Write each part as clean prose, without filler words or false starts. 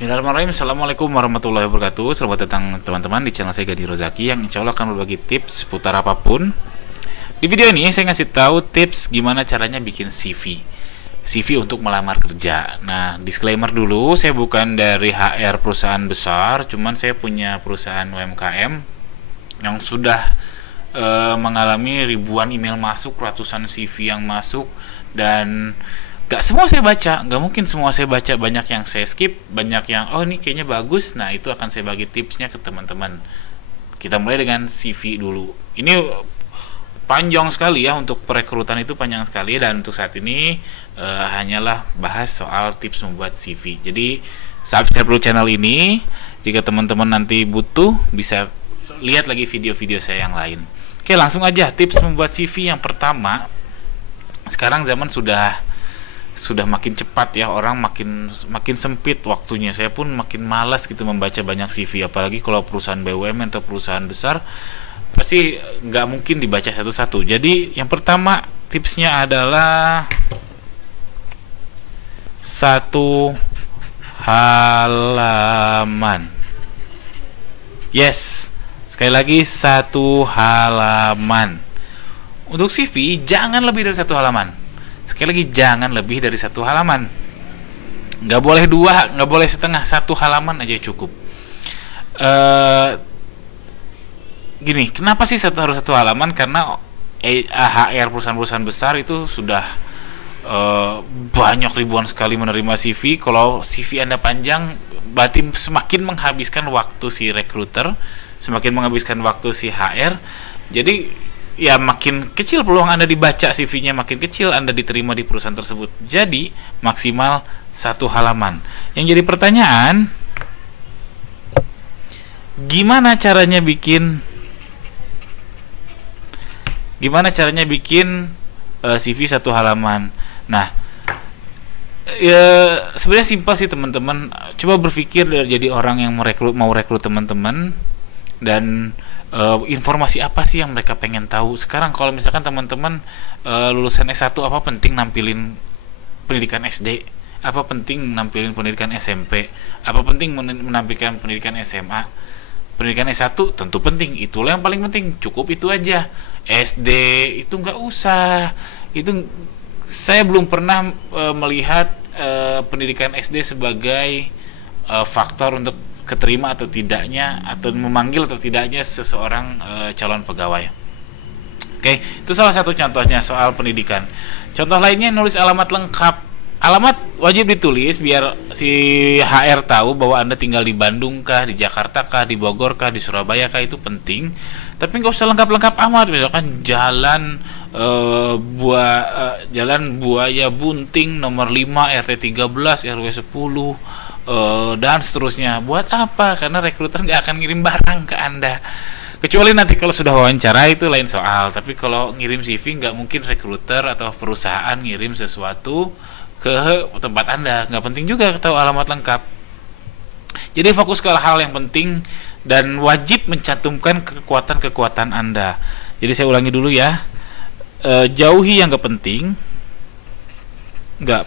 Bismillahirrahmanirrahim. Assalamualaikum warahmatullahi wabarakatuh. Selamat datang teman-teman di channel saya Gadi Rozaki yang insya Allah akan berbagi tips seputar apapun. Di video ini saya ngasih tahu tips gimana caranya bikin CV untuk melamar kerja. Nah, disclaimer dulu, saya bukan dari HR perusahaan besar, cuman saya punya perusahaan UMKM yang sudah mengalami ribuan email masuk, ratusan CV yang masuk, dan gak semua saya baca, gak mungkin semua saya baca, banyak yang saya skip, banyak yang oh ini kayaknya bagus. Nah, itu akan saya bagi tipsnya ke teman-teman. Kita mulai dengan CV dulu. Ini panjang sekali ya, untuk perekrutan itu panjang sekali, dan untuk saat ini hanyalah bahas soal tips membuat CV. Jadi subscribe dulu channel ini, jika teman-teman nanti butuh bisa lihat lagi video-video saya yang lain. Oke, langsung aja tips membuat CV. Yang pertama, sekarang zaman sudah makin cepat ya, orang makin sempit waktunya. Saya pun makin malas gitu membaca banyak CV, apalagi kalau perusahaan BUMN atau perusahaan besar, pasti nggak mungkin dibaca satu-satu. Jadi yang pertama tipsnya adalah satu halaman. Yes, sekali lagi satu halaman. Untuk CV jangan lebih dari satu halaman. Sekali lagi, jangan lebih dari satu halaman. Nggak boleh dua, nggak boleh setengah, satu halaman aja cukup. Gini, kenapa sih harus satu halaman? Karena HR perusahaan-perusahaan besar itu sudah banyak ribuan sekali menerima CV. Kalau CV Anda panjang, berarti semakin menghabiskan waktu si recruiter, semakin menghabiskan waktu si HR. Jadi ya makin kecil peluang Anda dibaca CV-nya, makin kecil Anda diterima di perusahaan tersebut. Jadi maksimal satu halaman. Yang jadi pertanyaan, gimana caranya bikin CV satu halaman? Nah, ya sebenarnya simpel sih teman-teman. Coba berpikir jadi orang yang mau rekrut teman-teman, dan informasi apa sih yang mereka pengen tahu. Sekarang kalau misalkan teman-teman lulusan S1, apa penting nampilin pendidikan SD, apa penting nampilin pendidikan SMP, apa penting menampilkan pendidikan SMA. Pendidikan S1 tentu penting, itulah yang paling penting, cukup itu aja. SD itu nggak usah. Itu saya belum pernah melihat pendidikan SD sebagai faktor untuk keterima atau tidaknya, atau memanggil atau tidaknya seseorang calon pegawai. Oke, itu salah satu contohnya soal pendidikan. Contoh lainnya, nulis alamat lengkap. Alamat wajib ditulis biar si HR tahu bahwa Anda tinggal di Bandung kah, di Jakarta kah, di Bogor kah, di Surabaya kah, itu penting. Tapi nggak usah lengkap-lengkap amat. Misalkan Jalan Buaya Bunting nomor 5 RT 13 RW 10 dan seterusnya. Buat apa? Karena rekruter nggak akan ngirim barang ke Anda, kecuali nanti kalau sudah wawancara, itu lain soal. Tapi kalau ngirim CV, nggak mungkin rekruter atau perusahaan ngirim sesuatu ke tempat Anda. Nggak penting juga tahu alamat lengkap. Jadi fokus ke hal yang penting dan wajib mencantumkan kekuatan-kekuatan Anda. Jadi saya ulangi dulu ya, jauhi yang nggak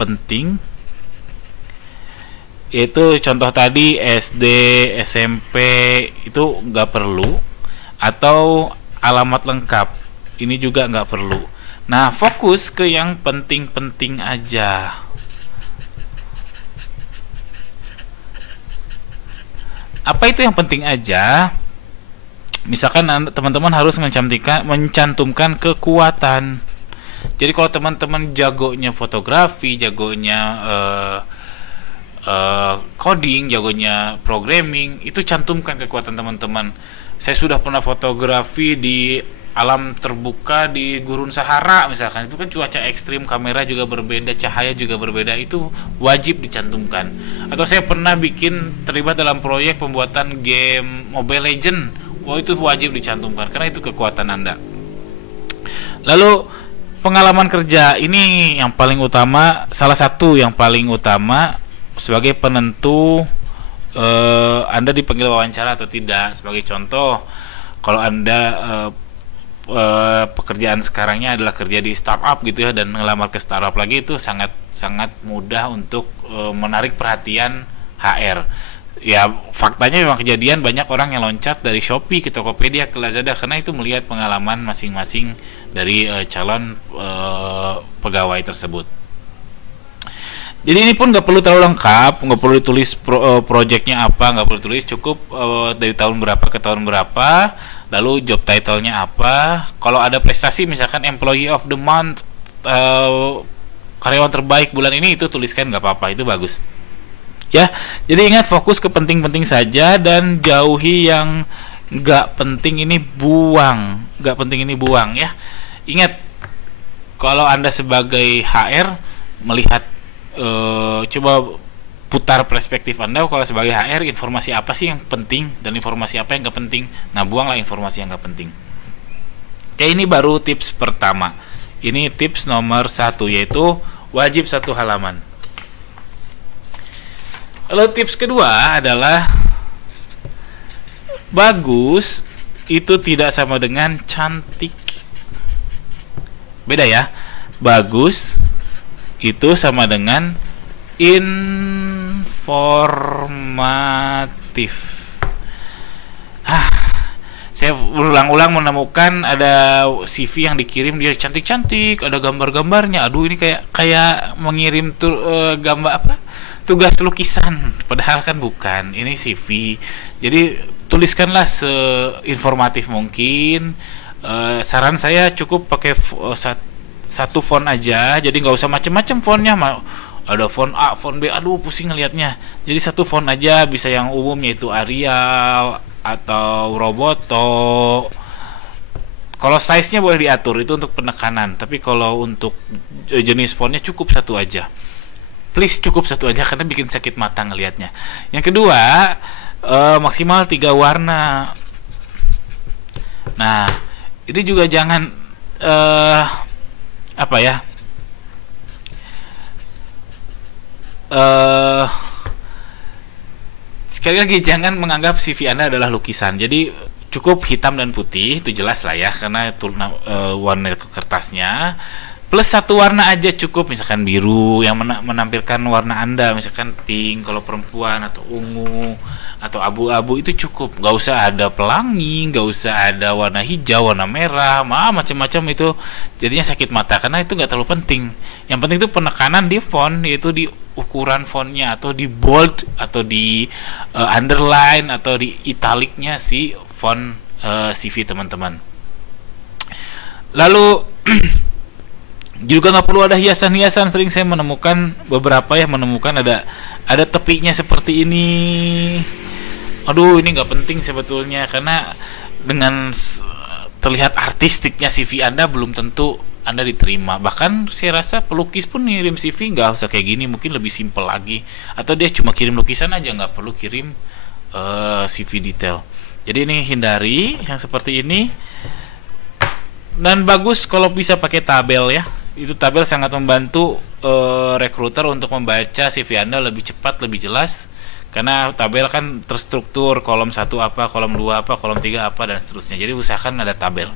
penting. Itu contoh tadi SD, SMP itu nggak perlu, atau alamat lengkap ini juga nggak perlu. Nah, fokus ke yang penting-penting aja. Apa itu yang penting aja? Misalkan teman-teman harus mencantumkan kekuatan. Jadi kalau teman-teman jagonya fotografi, jagonya coding, jagonya programming, itu cantumkan kekuatan teman-teman. Saya sudah pernah fotografi di alam terbuka di Gurun Sahara misalkan, itu kan cuaca ekstrim, kamera juga berbeda, cahaya juga berbeda, itu wajib dicantumkan. Atau saya pernah terlibat dalam proyek pembuatan game Mobile Legend, itu wajib dicantumkan karena itu kekuatan Anda. Lalu pengalaman kerja, ini yang paling utama, salah satu yang paling utama sebagai penentu Anda dipanggil wawancara atau tidak. Sebagai contoh, kalau Anda pekerjaan sekarangnya adalah kerja di startup gitu ya, dan ngelamar ke startup lagi, itu sangat mudah untuk menarik perhatian HR. Ya faktanya memang kejadian banyak orang yang loncat dari Shopee ke Tokopedia ke Lazada karena itu melihat pengalaman masing-masing dari calon pegawai tersebut. Jadi ini pun nggak perlu terlalu lengkap, nggak perlu ditulis projectnya apa, nggak perlu tulis, cukup dari tahun berapa ke tahun berapa, lalu job title-nya apa. Kalau ada prestasi misalkan employee of the month, karyawan terbaik bulan ini, itu tuliskan, nggak apa-apa, itu bagus. Ya, jadi ingat fokus ke penting-penting saja dan jauhi yang nggak penting ini buang, nggak penting ini buang ya. Ingat, kalau Anda sebagai HR melihat coba putar perspektif Anda, kalau sebagai HR informasi apa sih yang penting dan informasi apa yang nggak penting. Nah, buanglah informasi yang nggak penting. Oke, ini baru tips pertama. Ini tips nomor 1, yaitu wajib 1 halaman. Lalu tips kedua adalah bagus itu tidak sama dengan cantik. Beda ya. Bagus itu sama dengan informatif. Saya berulang-ulang menemukan ada CV yang dikirim dia cantik-cantik, ada gambar-gambarnya. Aduh, ini kayak mengirim gambar apa? Tugas lukisan. Padahal kan bukan. Ini CV. Jadi tuliskanlah seinformatif mungkin. Saran saya cukup pakai satu font aja, jadi nggak usah macem-macem fontnya. Ada font A, font B, aduh pusing ngelihatnya. Jadi satu font aja, bisa yang umum yaitu Arial atau Roboto. Kalau size-nya boleh diatur, itu untuk penekanan. Tapi kalau untuk jenis fontnya cukup satu aja. Please cukup satu aja karena bikin sakit mata ngelihatnya. Yang kedua, maksimal 3 warna. Nah, ini juga jangan apa ya, sekali lagi jangan menganggap CV Anda adalah lukisan. Jadi cukup hitam dan putih, itu jelas lah ya, karena itu warna kertasnya. Plus 1 warna aja cukup, misalkan biru yang menampilkan warna Anda, misalkan pink kalau perempuan, atau ungu atau abu-abu, itu cukup. Nggak usah ada pelangi, nggak usah ada warna hijau, warna merah, macam-macam, itu jadinya sakit mata karena itu nggak terlalu penting. Yang penting itu penekanan di font, yaitu di ukuran fontnya, atau di bold, atau di underline, atau di italicnya si font CV teman-teman. Lalu juga nggak perlu ada hiasan-hiasan. Sering saya menemukan beberapa menemukan ada tepinya seperti ini. Aduh, ini nggak penting sebetulnya, karena dengan terlihat artistiknya CV Anda belum tentu Anda diterima. Bahkan saya rasa pelukis pun ngirim CV nggak usah kayak gini, mungkin lebih simpel lagi. Atau dia cuma kirim lukisan aja, nggak perlu kirim CV detail. Jadi ini hindari yang seperti ini. Dan bagus kalau bisa pakai tabel ya. Itu tabel sangat membantu rekruter untuk membaca CV Anda lebih cepat, lebih jelas. Karena tabel kan terstruktur, kolom 1 apa, kolom 2 apa, kolom 3 apa, dan seterusnya. Jadi usahakan ada tabel.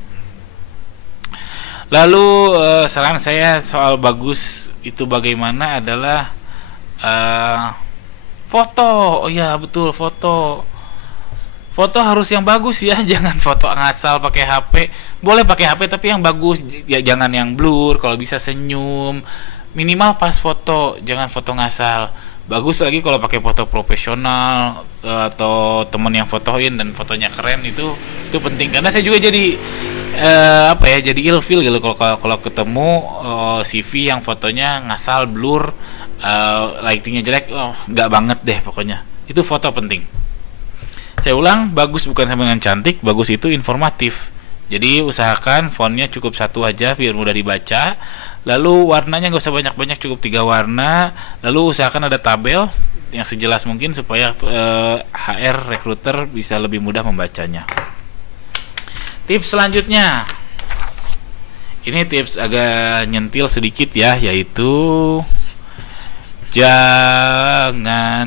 Lalu saran saya soal bagus itu bagaimana adalah foto. Oh ya betul, foto. Foto harus yang bagus ya, jangan foto ngasal pakai HP. Boleh pakai HP tapi yang bagus, ya jangan yang blur, kalau bisa senyum. Minimal pas foto, jangan foto ngasal. Bagus lagi kalau pakai foto profesional atau temen yang fotoin dan fotonya keren, itu penting. Karena saya juga jadi jadi ilfeel gitu kalau ketemu CV yang fotonya ngasal, blur, lightingnya jelek, nggak banget deh pokoknya. Itu foto penting. Saya ulang, bagus bukan sama dengan cantik, bagus itu informatif. Jadi usahakan fontnya cukup 1 aja biar mudah dibaca. Lalu warnanya nggak usah banyak-banyak, cukup 3 warna. Lalu usahakan ada tabel yang sejelas mungkin supaya HR recruiter bisa lebih mudah membacanya. Tips selanjutnya, ini tips agak nyentil sedikit ya, yaitu jangan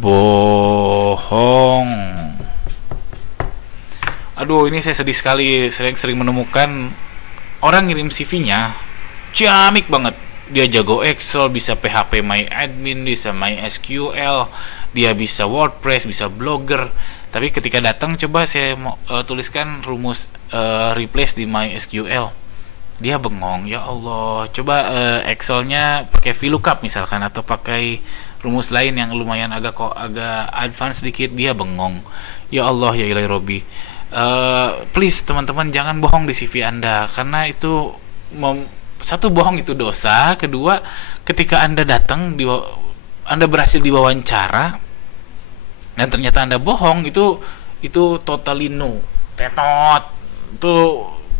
bohong. Aduh, ini saya sedih sekali, sering menemukan orang ngirim CV-nya ciamik banget, dia jago Excel, bisa PHP MyAdmin, bisa MySQL, dia bisa WordPress, bisa Blogger. Tapi ketika datang coba saya mau tuliskan rumus replace di MySQL, dia bengong. Ya Allah, coba Excelnya pakai VLOOKUP misalkan, atau pakai rumus lain yang lumayan agak advance sedikit, dia bengong. Ya Allah ya Ilahi Robbi. Please teman-teman, jangan bohong di CV Anda, karena itu satu, bohong itu dosa. Kedua, ketika Anda datang Anda berhasil diwawancara dan ternyata Anda bohong, itu totally no, tetot, itu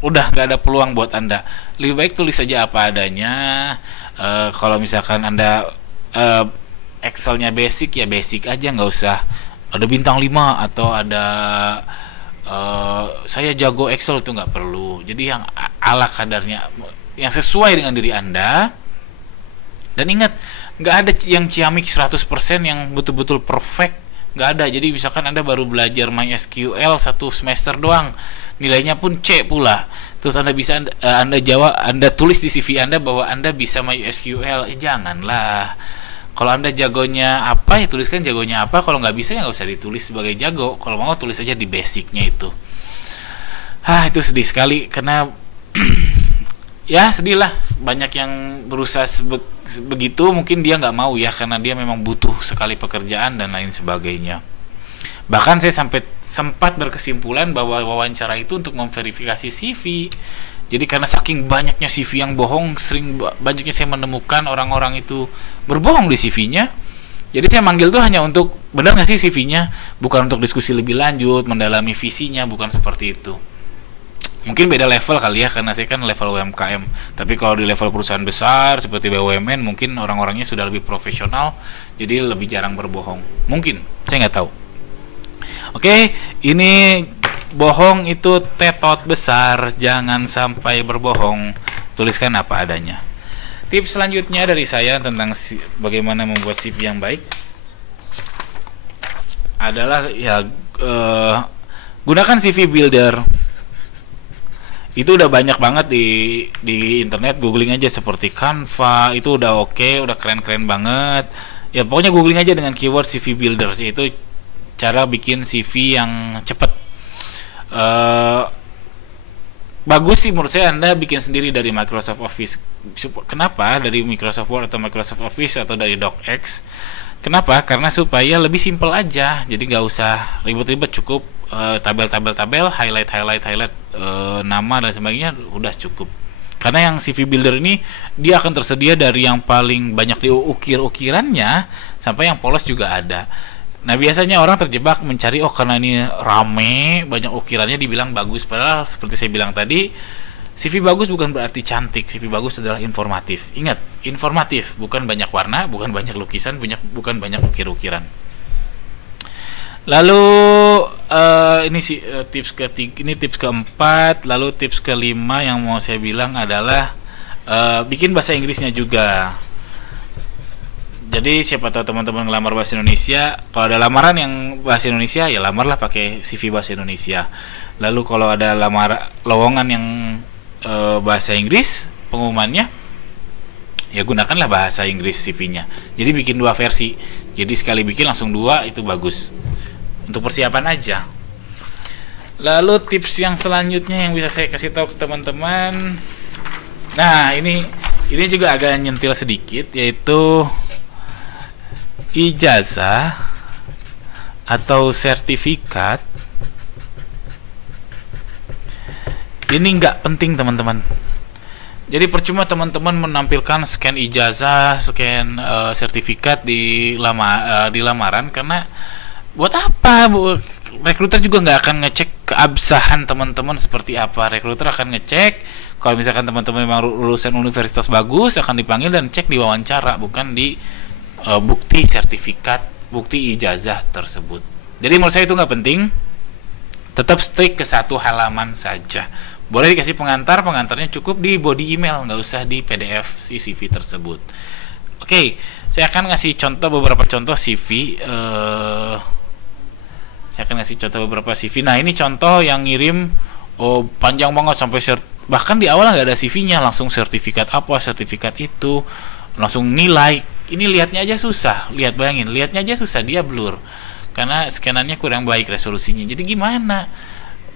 udah nggak ada peluang buat Anda. Lebih baik tulis saja apa adanya. Kalau misalkan Anda Excelnya basic, ya basic aja, nggak usah ada bintang 5 atau ada saya jago Excel, itu nggak perlu. Jadi yang ala kadarnya, yang sesuai dengan diri Anda. Dan ingat, nggak ada yang ciamik 100% yang betul-betul perfect, nggak ada. Jadi misalkan Anda baru belajar MySQL 1 semester doang, nilainya pun C pula, terus Anda bisa Anda tulis di CV Anda bahwa Anda bisa MySQL. Janganlah. Kalau Anda jagonya apa, ya tuliskan jagonya apa. Kalau nggak bisa, ya nggak usah ditulis sebagai jago. Kalau mau, tulis aja di basicnya itu. Itu sedih sekali, karena ya sedih lah. Banyak yang berusaha begitu, mungkin dia nggak mau ya, karena dia memang butuh sekali pekerjaan dan lain sebagainya. Bahkan saya sempat berkesimpulan bahwa wawancara itu untuk memverifikasi CV. Jadi karena saking banyaknya CV yang bohong, banyaknya saya menemukan orang-orang itu berbohong di CV-nya. Jadi saya manggil tuh hanya untuk, benar nggak sih CV-nya, bukan untuk diskusi lebih lanjut, mendalami visinya, bukan seperti itu. Mungkin beda level kali ya, karena saya kan level UMKM. Tapi kalau di level perusahaan besar seperti BUMN, mungkin orang-orangnya sudah lebih profesional, jadi lebih jarang berbohong. Mungkin, saya nggak tahu. Oke, ini bohong itu tetot besar, jangan sampai berbohong, tuliskan apa adanya. Tips selanjutnya dari saya tentang bagaimana membuat CV yang baik adalah ya gunakan CV Builder. Itu udah banyak banget di internet, googling aja seperti Canva, itu udah oke, udah keren-keren banget. Ya pokoknya googling aja dengan keyword CV Builder, yaitu cara bikin CV yang cepet. Bagus sih menurut saya Anda bikin sendiri dari Microsoft Office. Kenapa? Dari Microsoft Word atau Microsoft Office atau dari DocX. Kenapa? Karena supaya lebih simple aja. Jadi nggak usah ribet-ribet, cukup tabel, highlight nama dan sebagainya, udah cukup. Karena yang CV Builder ini dia akan tersedia dari yang paling banyak diukir-ukirannya sampai yang polos juga ada. Nah biasanya orang terjebak mencari, karena ini rame, banyak ukirannya, dibilang bagus. Padahal seperti saya bilang tadi, CV bagus bukan berarti cantik. CV bagus adalah informatif. Ingat, informatif, bukan banyak warna, bukan banyak lukisan, bukan banyak ukir-ukiran. Lalu ini sih tips ketiga, ini tips keempat. Lalu tips kelima yang mau saya bilang adalah bikin bahasa Inggrisnya juga. Jadi siapa tahu teman-teman ngelamar bahasa Indonesia, kalau ada lamaran yang bahasa Indonesia, ya lamarlah pakai CV bahasa Indonesia. Lalu kalau ada lowongan yang bahasa Inggris pengumumannya, ya gunakanlah bahasa Inggris CV-nya. Jadi bikin 2 versi. Jadi sekali bikin langsung 2, itu bagus. Untuk persiapan aja. Lalu tips yang selanjutnya yang bisa saya kasih tahu ke teman-teman. Nah, ini juga agak nyentil sedikit, yaitu ijazah atau sertifikat ini nggak penting teman-teman. Jadi percuma teman-teman menampilkan scan ijazah, scan sertifikat di lamaran, karena buat apa? Rekruter juga nggak akan ngecek keabsahan teman-teman seperti apa. Rekruter akan ngecek kalau misalkan teman-teman memang lulusan universitas bagus, akan dipanggil dan cek di wawancara, bukan di bukti sertifikat, bukti ijazah tersebut. Jadi menurut saya itu nggak penting. Tetap stick ke 1 halaman saja. Boleh dikasih pengantarnya cukup di body email, nggak usah di PDF si CV tersebut. Oke, saya akan ngasih beberapa contoh CV. Saya akan ngasih contoh beberapa CV. Nah ini contoh yang ngirim panjang banget sampai Bahkan di awal nggak ada CV-nya, langsung sertifikat apa, sertifikat itu, langsung nilai. Ini lihatnya aja susah, bayangin, lihatnya aja susah, dia blur karena scanannya kurang baik resolusinya. Jadi gimana?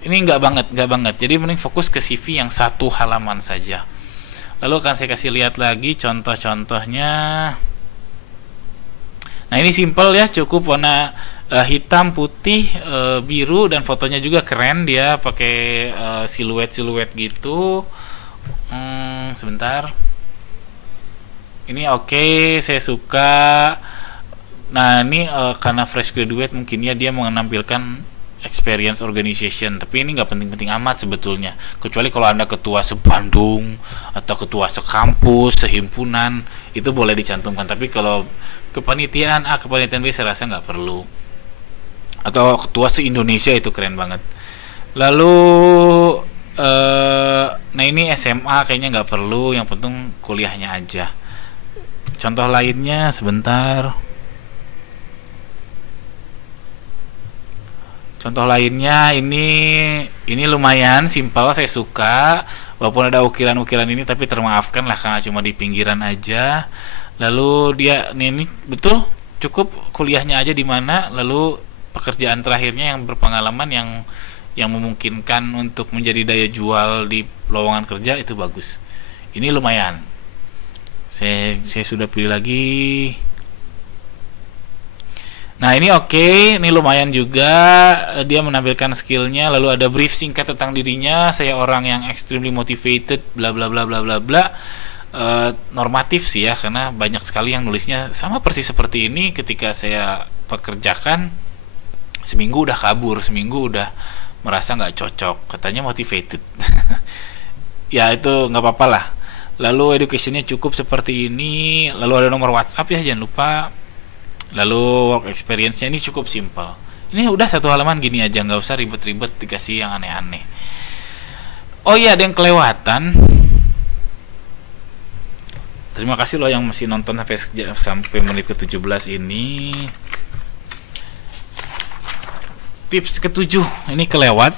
Ini nggak banget. Jadi mending fokus ke CV yang 1 halaman saja. Lalu akan saya kasih lihat lagi contoh-contohnya. Nah ini simple ya, cukup warna hitam, putih, biru, dan fotonya juga keren. Dia pakai siluet gitu. Sebentar. Ini oke, saya suka. Nah ini karena fresh graduate mungkin ya dia menampilkan experience organization, tapi ini nggak penting-penting amat sebetulnya, kecuali kalau Anda ketua sebandung atau ketua sekampus, sehimpunan, itu boleh dicantumkan. Tapi kalau kepanitiaan A, kepanitiaan B, saya rasa nggak perlu. Atau ketua se-Indonesia itu keren banget. Lalu nah ini SMA kayaknya nggak perlu, yang penting kuliahnya aja. Contoh lainnya sebentar. Contoh lainnya ini lumayan simpel, saya suka. Walaupun ada ukiran-ukiran ini, tapi termaafkan lah karena cuma di pinggiran aja. Lalu dia ini betul cukup kuliahnya aja di mana, lalu pekerjaan terakhirnya yang berpengalaman yang memungkinkan untuk menjadi daya jual di lowongan kerja, itu bagus. Ini lumayan. Saya sudah pilih lagi. Nah ini oke, ini lumayan juga. Dia menampilkan skillnya, lalu ada brief singkat tentang dirinya. Saya orang yang extremely motivated, bla bla bla bla bla bla. Normatif sih ya, karena banyak sekali yang nulisnya sama persis seperti ini. Ketika saya pekerjakan, seminggu udah kabur, seminggu udah merasa nggak cocok, katanya motivated. Ya itu nggak apa-apa lah. Lalu educationnya cukup seperti ini. Lalu ada nomor WhatsApp ya, jangan lupa. Lalu work experience-nya ini cukup simple. Ini udah 1 halaman gini aja, nggak usah ribet-ribet dikasih yang aneh-aneh. Oh iya, ada yang kelewatan. Terima kasih loh yang masih nonton sampai menit ke-17 ini. Tips ke-7 ini kelewat,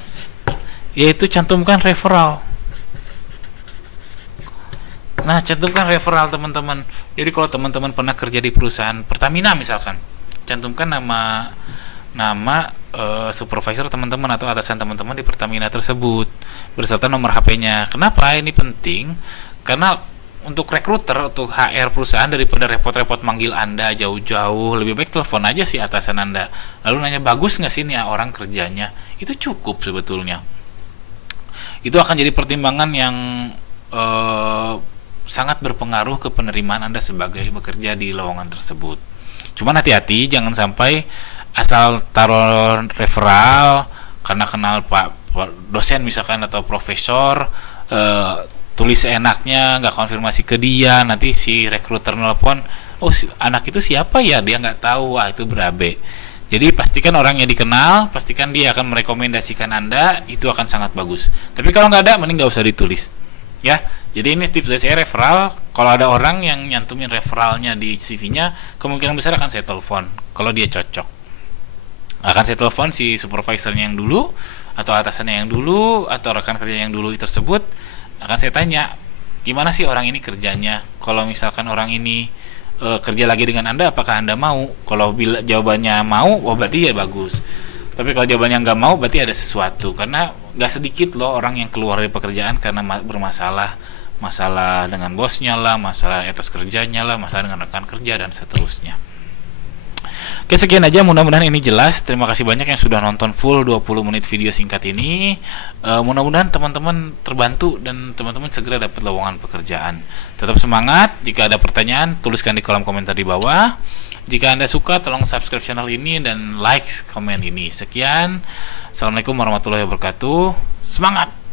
yaitu cantumkan referral. Nah, cantumkan referral teman-teman. Jadi kalau teman-teman pernah kerja di perusahaan Pertamina misalkan, cantumkan nama supervisor teman-teman atau atasan teman-teman di Pertamina tersebut beserta nomor HP-nya. Kenapa ini penting? Karena untuk rekruter atau HR perusahaan, daripada repot-repot manggil Anda jauh-jauh, lebih baik telepon aja si atasan Anda. Lalu nanya, bagus nggak sih nih orang kerjanya? Itu cukup sebetulnya. Itu akan jadi pertimbangan yang sangat berpengaruh ke penerimaan Anda sebagai bekerja di lowongan tersebut. Cuman hati-hati, jangan sampai asal taruh referral karena kenal Pak dosen misalkan atau profesor, tulis enaknya, nggak konfirmasi ke dia, nanti si rekruter nelpon, oh anak itu siapa ya, dia nggak tahu, wah itu berabe. Jadi pastikan orangnya dikenal, pastikan dia akan merekomendasikan Anda, itu akan sangat bagus. Tapi kalau nggak ada, mending nggak usah ditulis. Ya, jadi ini tips dari saya, referral. Kalau ada orang yang nyantumin referralnya di CV-nya, kemungkinan besar akan saya telepon kalau dia cocok. Akan saya telepon si supervisornya yang dulu, atau atasannya yang dulu, atau rekan kerja yang dulu tersebut. Akan saya tanya, gimana sih orang ini kerjanya? Kalau misalkan orang ini kerja lagi dengan Anda, apakah Anda mau? Kalau jawabannya mau, oh berarti ya bagus. Tapi kalau jawabannya nggak mau, berarti ada sesuatu. Karena nggak sedikit loh orang yang keluar dari pekerjaan karena bermasalah, masalah dengan bosnya lah, masalah etos kerjanya lah, masalah dengan rekan kerja dan seterusnya. Oke, sekian aja, mudah-mudahan ini jelas. Terima kasih banyak yang sudah nonton full 20 menit video singkat ini. Mudah-mudahan teman-teman terbantu dan teman-teman segera dapat lowongan pekerjaan. Tetap semangat. Jika ada pertanyaan, tuliskan di kolom komentar di bawah. Jika Anda suka, tolong subscribe channel ini dan like komen ini. Sekian. Assalamualaikum warahmatullahi wabarakatuh. Semangat!